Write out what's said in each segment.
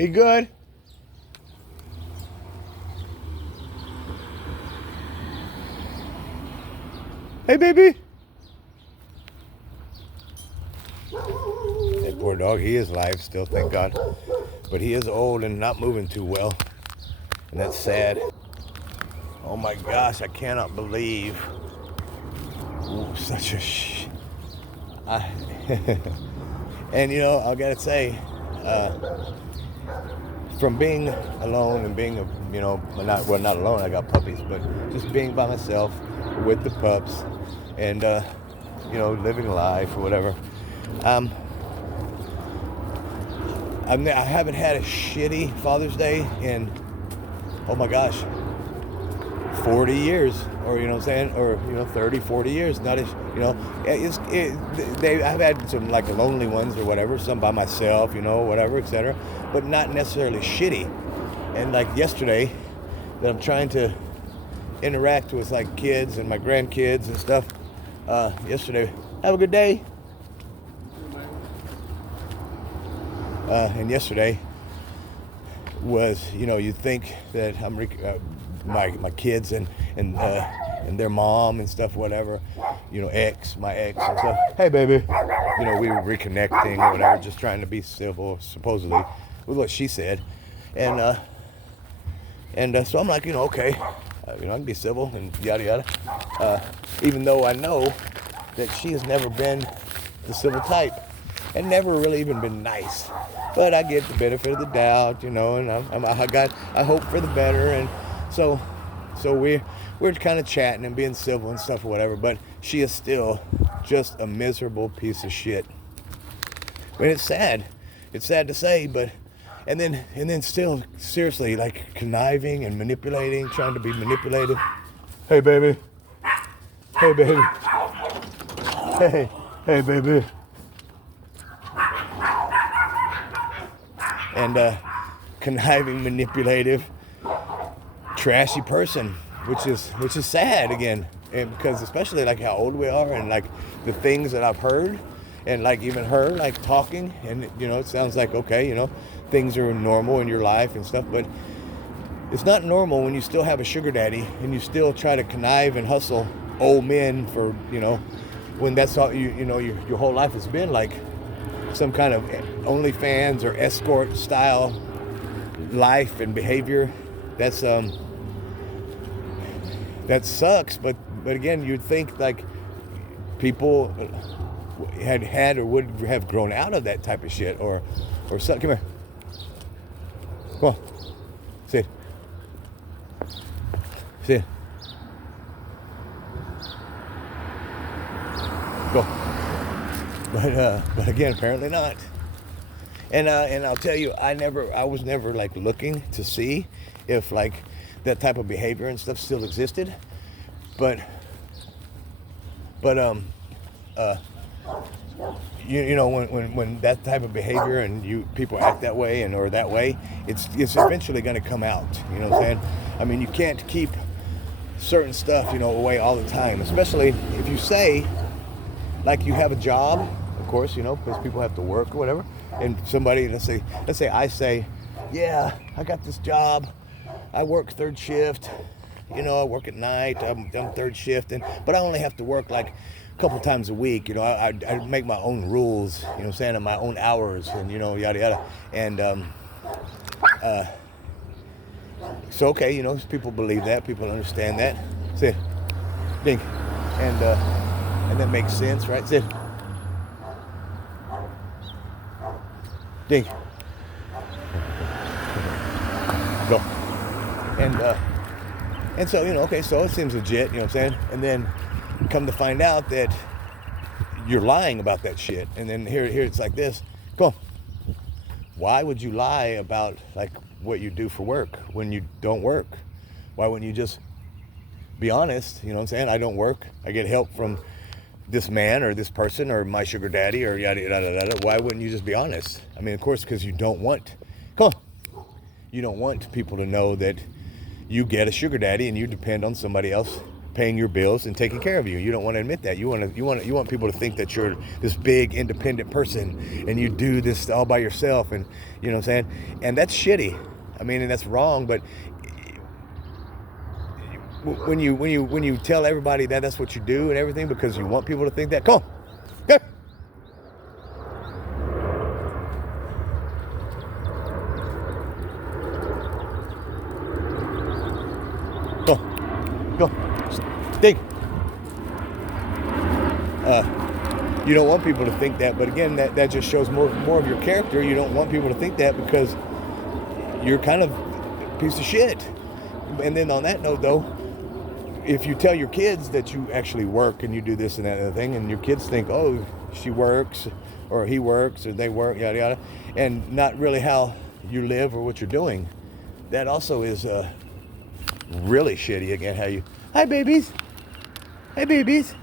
He good? Hey, baby. That poor dog, he is alive still, thank God. But he is old and not moving too well. And that's sad. Oh my gosh, I cannot believe. Ooh, such a and you know, I gotta say, from being alone and being, not alone, I got puppies, but just being by myself with the pups and, living life or whatever. I haven't had a shitty Father's Day in, oh my gosh, 40 years, or, 30, 40 years. Not as, I've had some like lonely ones or whatever, some by myself, whatever, etc., but not necessarily shitty. And like yesterday, that I'm trying to interact with like kids and my grandkids and stuff. Yesterday, have a good day. And yesterday was, you'd think that I'm my kids and their mom and stuff, whatever, my ex and stuff. Hey, baby. We were reconnecting or whatever, just trying to be civil, supposedly, with what she said. And so I'm like, okay, I can be civil and yada yada. Even though I know that she has never been the civil type and never really even been nice. But I get the benefit of the doubt, and I hope for the better, and so we're kind of chatting and being civil and stuff or whatever. But she is still just a miserable piece of shit. I mean, it's sad. It's sad to say, but and then still seriously like conniving and manipulating, trying to be manipulative. Hey, baby. Hey, baby. Hey, baby. And conniving, manipulative, trashy person, which is sad again, and because especially like how old we are and like the things that I've heard, and like even her like talking, and it sounds like okay, things are normal in your life and stuff, but it's not normal when you still have a sugar daddy and you still try to connive and hustle old men for when that's all your whole life has been like some kind of OnlyFans or escort style life and behavior. That's that sucks, but again, you'd think like people had or would have grown out of that type of shit or something. Come here. Come on. Sit. Sit. Go. But again, apparently not. And I'll tell you, I was never like looking to see if like that type of behavior and stuff still existed. But when that type of behavior and people act that way or that way, it's eventually going to come out. You know what I'm saying? I mean, you can't keep certain stuff away all the time, especially if you say like you have a job. Of course, because people have to work or whatever. And somebody, let's say I say, yeah, I got this job. I work third shift. I work at night. I'm third shift, but I only have to work like a couple times a week. I make my own rules. And my own hours, and yada yada. And so okay, people believe that. People understand that. See, Dink, and that makes sense, right? See. Dink. Go. And so, okay, so it seems legit, what I'm saying? And then come to find out that you're lying about that shit. And then here it's like this. Go. Why would you lie about like what you do for work when you don't work? Why wouldn't you just be honest? What I'm saying? I don't work. I get help from this man or this person or my sugar daddy or yada yada yada. Why wouldn't you just be honest? I mean, of course, because you don't want, you don't want people to know that you get a sugar daddy and you depend on somebody else paying your bills and taking care of you. You don't want to admit that. You want people to think that you're this big independent person and you do this all by yourself, and you know what I'm saying? And that's shitty. I mean, and that's wrong, but when you tell everybody that that's what you do and everything because you want people to think that, come on. Go. Go. Think. You don't want people to think that, but again, that just shows more of your character. You don't want people to think that because you're kind of a piece of shit. And then on that note, though, if you tell your kids that you actually work and you do this and that other thing, and your kids think, oh, she works, or he works, or they work, yada yada, and not really how you live or what you're doing, that also is really shitty. Again, how you, hi babies, hey babies.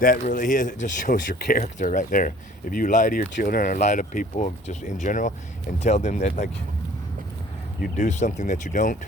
That really is, it just shows your character right there. If you lie to your children or lie to people just in general and tell them that like you do something that you don't,